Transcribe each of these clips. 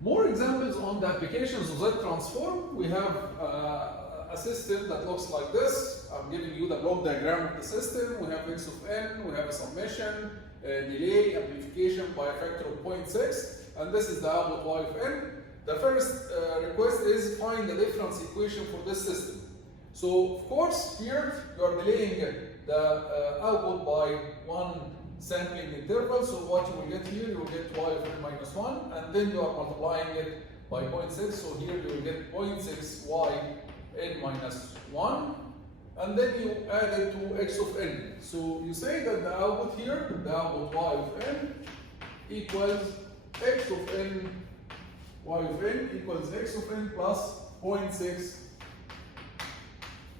More examples on the applications of Z transform. We have a system that looks like this. I'm giving you the block diagram of the system. We have x of n, we have a summation, delay, amplification by a factor of 0.6, and this is the output y of n. The first request is find the difference equation for this system. So, of course, here you are delaying the output by one sampling interval. So what you will get here, you will get y of n minus 1, and then you are multiplying it by 0.6. So here you will get 0.6 y n minus 1, and then you add it to x of n. So you say that the output here, the output y of n equals x of n, y of n equals x of n plus 0.6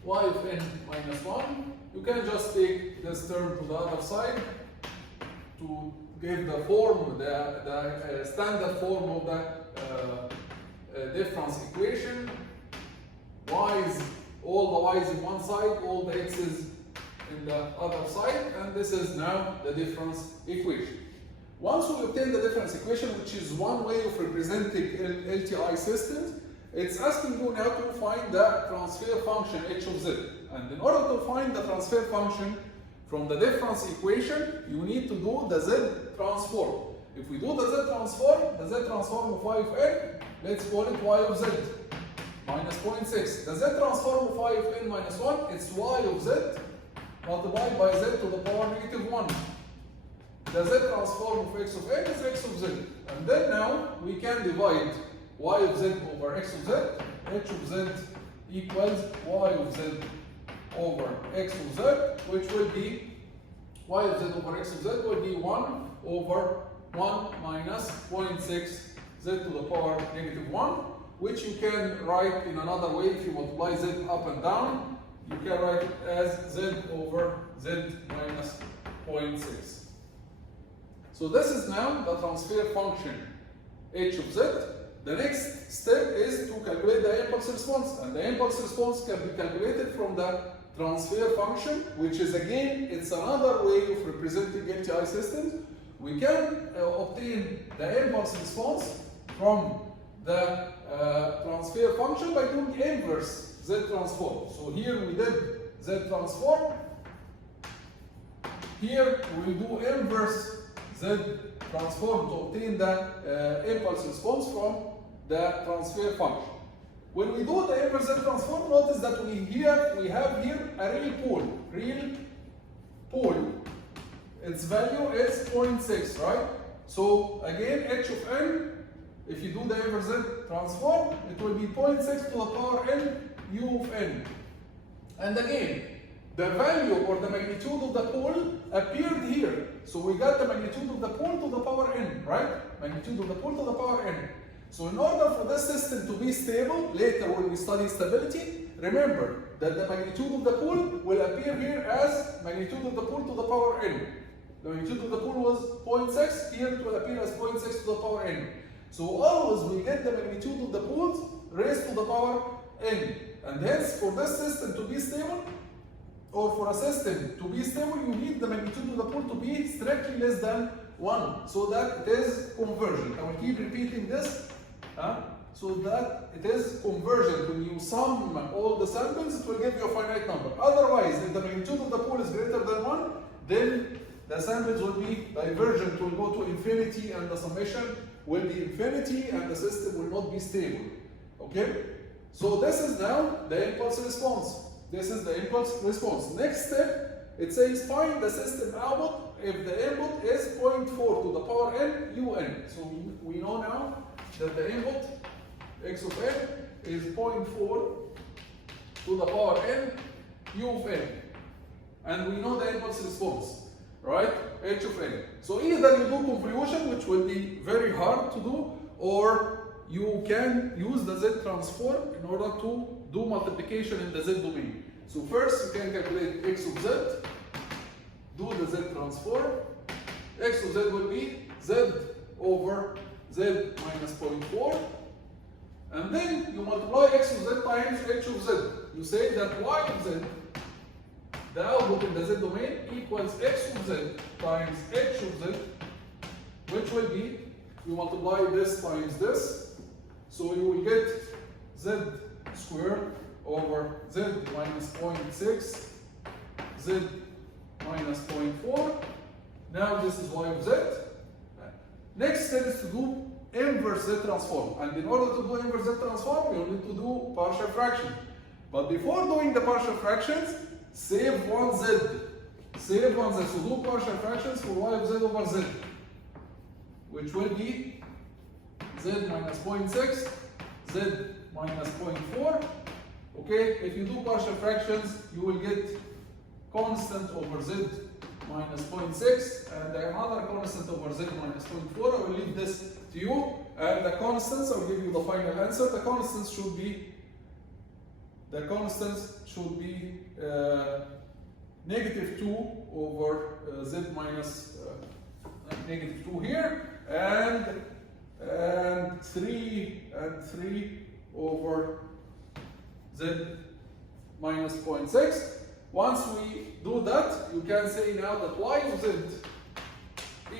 y of n minus 1. You can just take this term to the other side to give the form, the standard form of the difference equation. Y's, all the y's in one side, all the x's in the other side, and this is now the difference equation. Once we obtain the difference equation, which is one way of representing LTI systems, it's asking you now to find the transfer function h of z. And in order to find the transfer function from the difference equation, you need to do the z transform. If we do the z transform of y of n, let's call it y of z minus 0.6. The z transform of y of n minus 1, it's y of z multiplied by z to the power negative 1. The z transform of x of n is x of z. And then now we can divide y of z over x of z. H of z equals y of z over x of z, which will be y of z over x of z will be 1 over 1 minus 0.6 z to the power negative 1, which you can write in another way. If you multiply z up and down, you can write it as z over z minus 0.6. So this is now the transfer function h of z. The next step is to calculate the impulse response, and the impulse response can be calculated from the transfer function, which is again, it's another way of representing LTI systems. We can obtain the impulse response from the transfer function by doing inverse Z transform. So here we did Z transform. Here we do inverse Z transform to obtain the impulse response from the transfer function. When we do the inverse Z transform, notice that we have here a real pole. Its value is 0.6, right? So again, h of n, if you do the inverse Z transform, it will be 0.6 to the power n u of n. And again, the value or the magnitude of the pole appeared here. So we got the magnitude of the pole to the power n, right? Magnitude of the pole to the power n. So in order for this system to be stable, later when we study stability, remember that the magnitude of the pole will appear here as magnitude of the pole to the power n. The magnitude of the pole was 0.6, here it will appear as 0.6 to the power n. So always we get the magnitude of the poles raised to the power n. And hence, for this system to be stable, or for a system to be stable, you need the magnitude of the pole to be strictly less than 1, so that it is convergent. I will keep repeating this, so that it is convergent. When you sum all the samples, it will give you a finite number. Otherwise, if the magnitude of the pole is greater than 1, then the samples will be divergent, will go to infinity, and the summation will be infinity, and the system will not be stable. Okay? So this is now the impulse response. This is the impulse response. Next step, it says find the system output if the input is 0.4 to the power n un. So we know now that the input x of n is 0.4 to the power n u of n. And we know the impulse response, right? H of n. So either you do convolution, which will be very hard to do, or you can use the Z transform in order to do multiplication in the Z domain. So first you can calculate x of Z, do the Z transform. X of Z will be Z over Z minus 0.4. And then you multiply x of Z times H of Z. You say that Y of Z, the output in the Z domain, equals x of Z times H of Z, which will be you multiply this times this, so you will get z squared over z minus 0.6, z minus 0.4. Now this is y of z. Next step is to do inverse z transform. And in order to do inverse z transform, you need to do partial fraction. But before doing the partial fractions, save one z. Save one z. So do partial fractions for y of z over z, which will be z minus 0.6, z minus 0.4. Okay, if you do partial fractions, you will get constant over z minus 0.6 and another constant over z minus 0.4. I will leave this to you, and the constants, I will give you the final answer. The constants should be negative 2 over z minus negative 2 here, and 3 over z minus 0.6. Once we do that, you can say now that y of z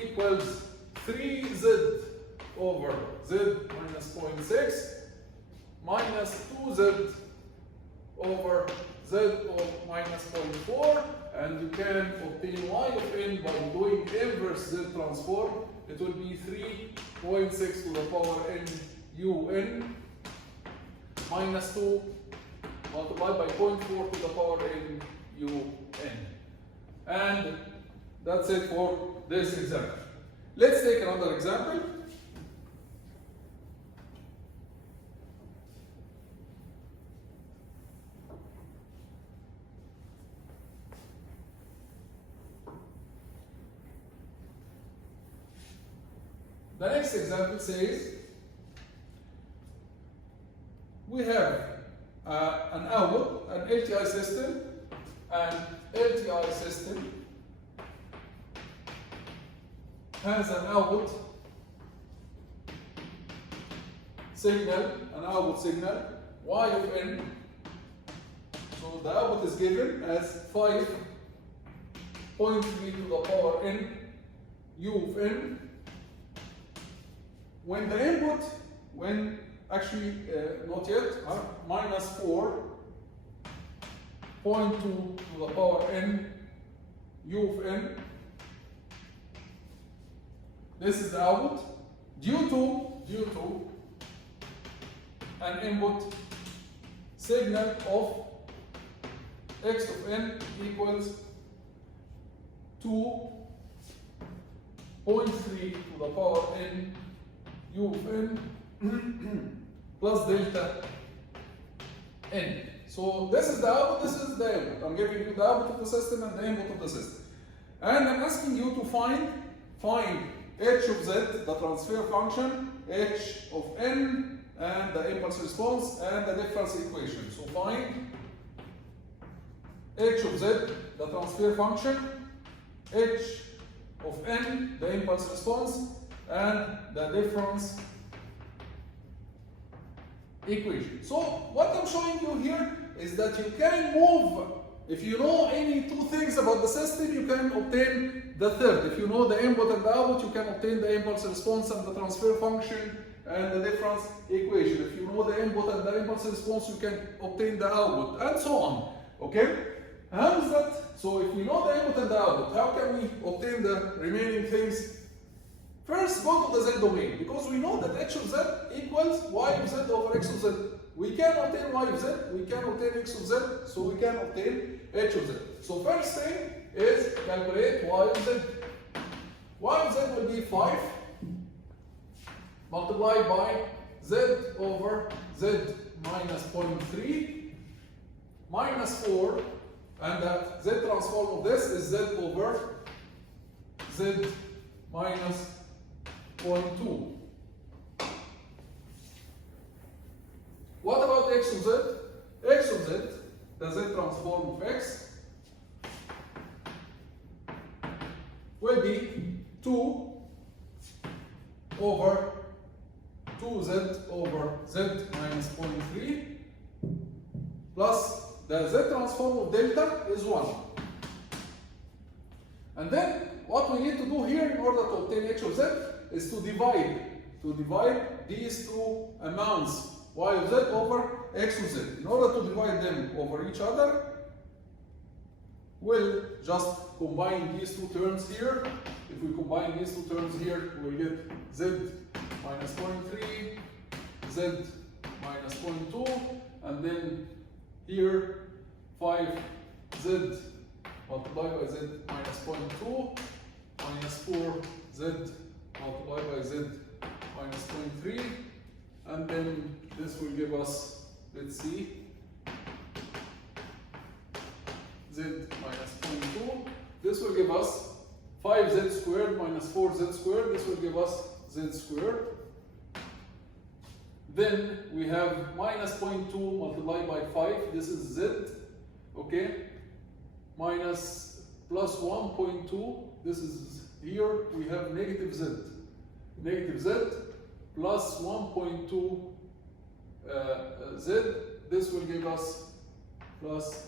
equals 3z over z minus 0.6 minus 2z over z of minus 0.4, and you can obtain y of n by doing inverse z transform. It will be 3.6 to the power n un minus 2 multiplied by 0.4 to the power n un. And that's it for this example. Let's take another example. The next example says we have an output, an LTI system, and LTI system has an output signal, y of n. So the output is given as 5.3 to the power n u of n. When the input, not yet, minus 4.2 to the power n u of n. This is the output due to an input signal of x of n equals 2.3 to the power n u of n plus delta n. So this is the output, this is the input. I'm giving you the output of the system and the input of the system. And I'm asking you to find h of z, the transfer function, h of n, and the impulse response, and the difference equation. So find h of z, the transfer function, h of n, the impulse response, and the difference equation. So what I'm showing you here is that you can move. If you know any two things about the system, you can obtain the third. If you know the input and the output, you can obtain the impulse response and the transfer function and the difference equation. If you know the input and the impulse response, you can obtain the output, and so on. Okay? How is that? So if we know the input and the output, how can we obtain the remaining things? First, go to the z domain, because we know that h of z equals y of z over x of z. We can obtain y of z, we can obtain x of z, so we can obtain h of z. So first thing is calculate y of z. Y of z will be 5 multiplied by z over z minus 0.3 minus 4, and the z transform of this is z over z minus 0.2. What about x of z? X of z, the z transform of x, will be 2 over 2z over z minus 0.3 plus the z transform of delta is 1. And then what we need to do here in order to obtain h of z is to divide to divide these two amounts, y of z over x of z. In order to divide them over each other, we'll just combine these two terms here. If we combine these two terms here, we'll get z minus 0.3, z minus 0.2, and then here 5z multiplied by z minus 0.2 minus 4z multiplied by z minus 0.3, and then this will give us, let's see, z minus 0.2. This will give us 5z squared minus 4z squared. This will give us z squared. Then we have minus 0.2 multiplied by 5. This is z, okay? Minus plus 1.2. This is here. We have negative z. Negative z plus 1.2 z. This will give us plus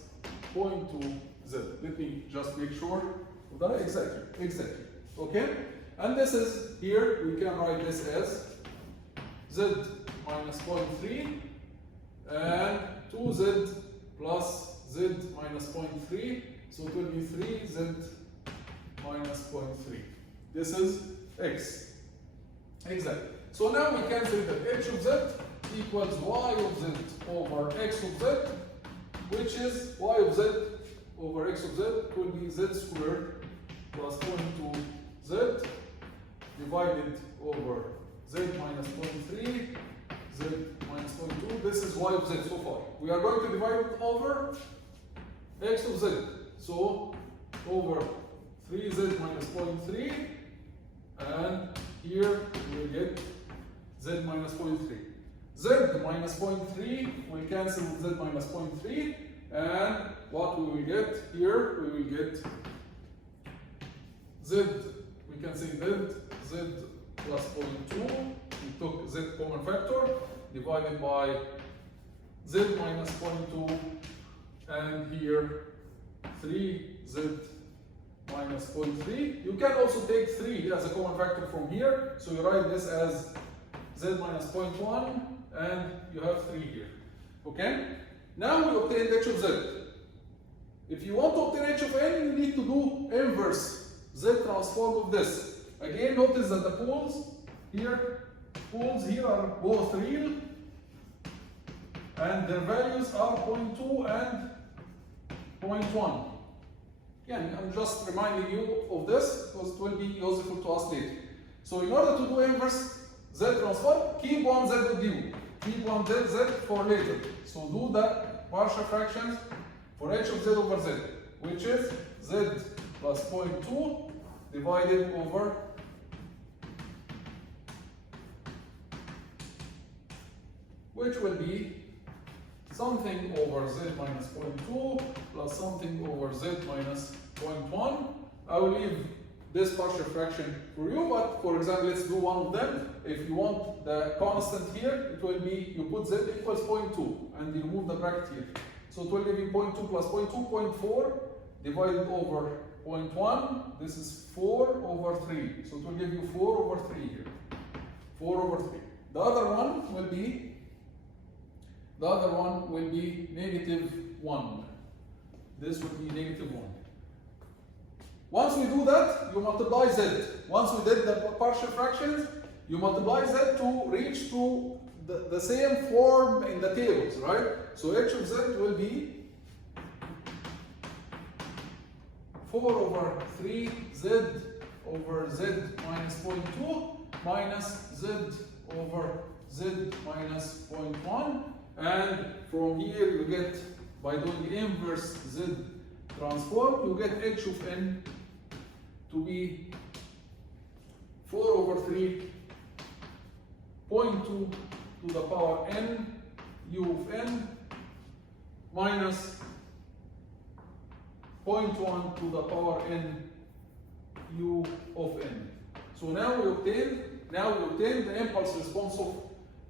0.2 z. Let me just make sure of that. Exactly. Okay? And this is here, we can write this as z minus 0.3 and 2z plus z minus 0.3. So it will be 3z minus 0.3. This is x. Exactly. So now we can say that h of z equals y of z over x of z, which is y of z over x of z will be z squared plus 0.2 z divided over z minus 0.3, z minus 0.2. This is y of z so far. We are going to divide it over x of z. So over 3z minus 0.3, and here we will get z minus 0.3. Z minus 0.3 will cancel with z minus 0.3, and what we will get here, we will get z, we can say z plus 0.2, we took z common factor, divided by z minus 0.2, and here 3z minus 0.3. You can also take 3 as a common factor from here, so you write this as z minus 0.1, and you have 3 here. Okay? Now we obtain h of z. If you want to obtain h of n, you need to do inverse z transform of this. Again, notice that the poles here are both real, and their values are 0.2 and 0.1. Again, I'm just reminding you of this because it will be useful to us later. So in order to do inverse z transform, keep on z with you. Keep on z for later. So do the partial fractions for h of z over z, which is z plus 0.2 divided over which will be something over z minus 0.2 plus something over z minus 0.1. I will leave this partial fraction for you, but for example, let's do one of them. If you want the constant here, it will be, you put z equals 0.2 and you remove the bracket here. So it will give you 0.2 plus 0.2, 0.4 divided over 0.1. This is 4 over 3. So it will give you 4 over 3 here. 4 over 3. The other one will be negative 1. This will be negative 1. Once we do that, you multiply z. Once we did the partial fractions, you multiply z to reach to the same form in the tables, right? So h of z will be 4 over 3z over z minus 0.2 minus z over z minus 0.1. And from here you get, by doing the inverse z transform, you get h of n to be 4 over 3 0.2 to the power n u of n minus 0.1 to the power n u of n. So now we obtain the impulse response of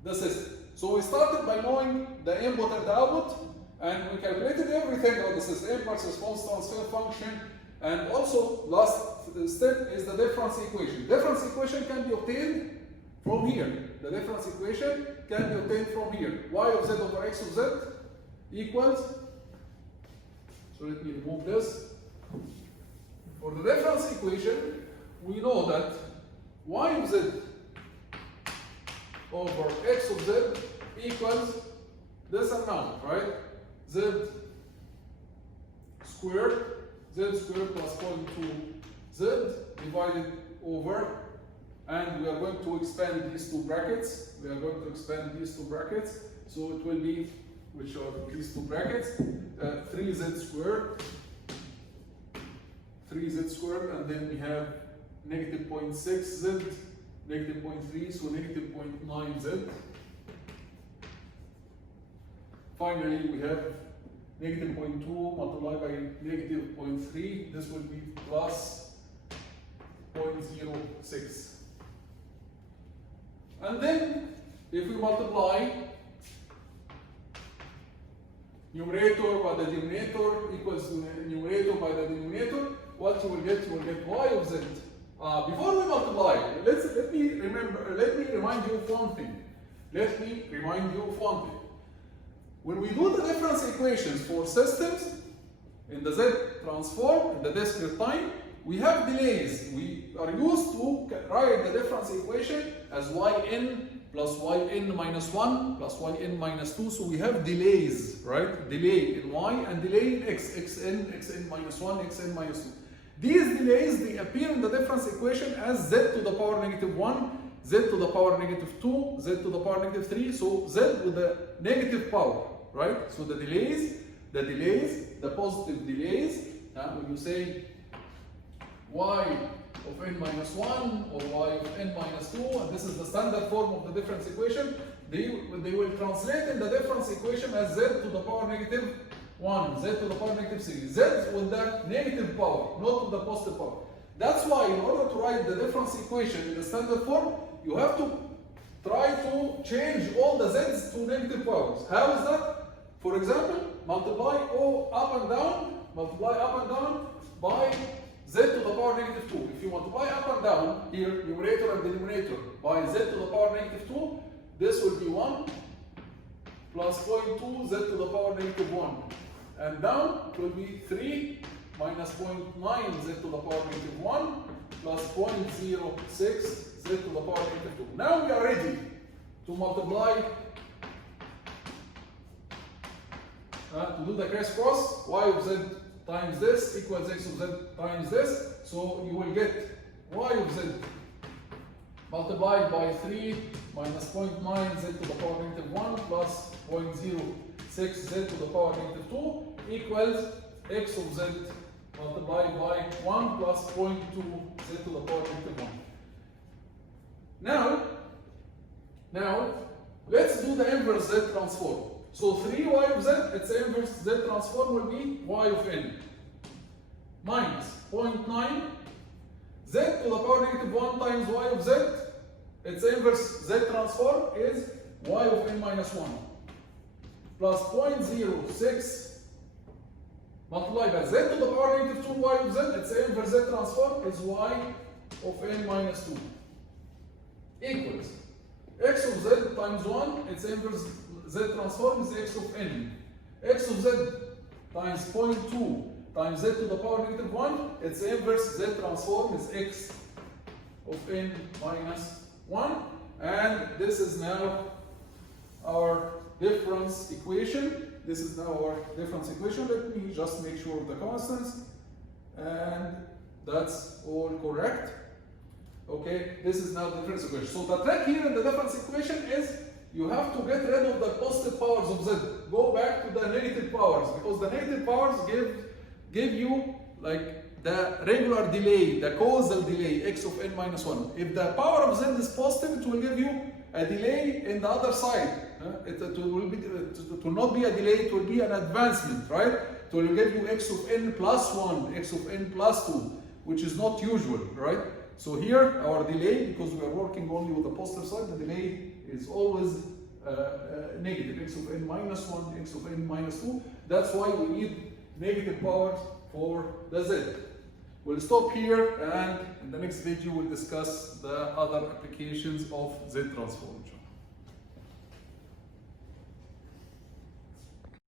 the system. So we started by knowing the input and the output, and we calculated everything about the system, impulse response transfer function, and also last step is the difference equation. Difference equation can be obtained from here. The difference equation can be obtained from here. Y of z over x of z equals, so let me remove this. For the difference equation, we know that y of z over x of z equals this amount, right? Z squared plus 0.2 z divided over, and we are going to expand these two brackets. So it will be, which are these two brackets, 3z squared, and then we have negative 0.6z, negative 0.3, so negative 0.9z. Finally, we have negative 0.2 multiplied by negative 0.3. This will be plus 0.06. And then, if we multiply numerator by the denominator equals numerator by the denominator, what you will get y of z. Before we multiply, let me remind you of one thing. When we do the difference equations for systems in the z transform, in the discrete time, we have delays. We are used to write the difference equation as yn plus yn minus 1 plus yn minus 2. So we have delays, right? Delay in y and delay in x, xn minus 1, xn minus 2. These delays, they appear in the difference equation as z to the power negative 1, z to the power negative 2, z to the power negative 3. So z with the negative power, right? So the positive delays, when you say y of n minus 1 or y of n minus 2, and this is the standard form of the difference equation, they will translate in the difference equation as z to the power negative 1, z to the power negative 3, z with the negative power, not with the positive power. That's why in order to write the difference equation in the standard form, you have to try to change all the z's to negative powers. How is that? For example, multiply up and down by z to the power negative 2. If you multiply up and down, here, numerator and denominator, by z to the power negative 2, this will be 1 plus 0.2 z to the power negative 1. And down, it will be 3 minus 0.9 z to the power negative 1 plus 0.06 z to the power negative 2. Now we are ready to multiply, to do the crisscross. Y of z times this equals x of z times this. So you will get y of z multiplied by 3 minus 0.9 z to the power negative 1 plus 0.06 z to the power negative 2 equals x of z multiplied by 1 plus 0.2 z to the power negative 1. Now, let's do the inverse z transform. So 3y of z, its inverse z transform will be y of n minus 0.9 z to the power negative 1 times y of z, its inverse z transform is y of n minus 1 plus 0.06 multiplied by z to the power negative 2 y of z, its inverse z transform is y of n minus 2 equals x of z times 1, its inverse z transform is x of n. X of z times 0.2 times z to the power negative 1, its inverse z transform is x of n minus 1. And this is now our difference equation. Let me just make sure of the constants. And that's all correct. Okay, this is now the difference equation. So the trick here in the difference equation is you have to get rid of the positive powers of z. Go back to the negative powers, because the negative powers give you like the regular delay, the causal delay, x of n minus 1. If the power of z is positive, it will give you a delay in the other side. It will not be a delay, it will be an advancement, right? It will give you x of n plus 1, x of n plus 2, which is not usual, right? So here, our delay, because we are working only with the positive side, the delay is always negative, x of n minus 1, x of n minus 2. That's why we need negative powers for the z. We'll stop here, and in the next video we'll discuss the other applications of Z transform.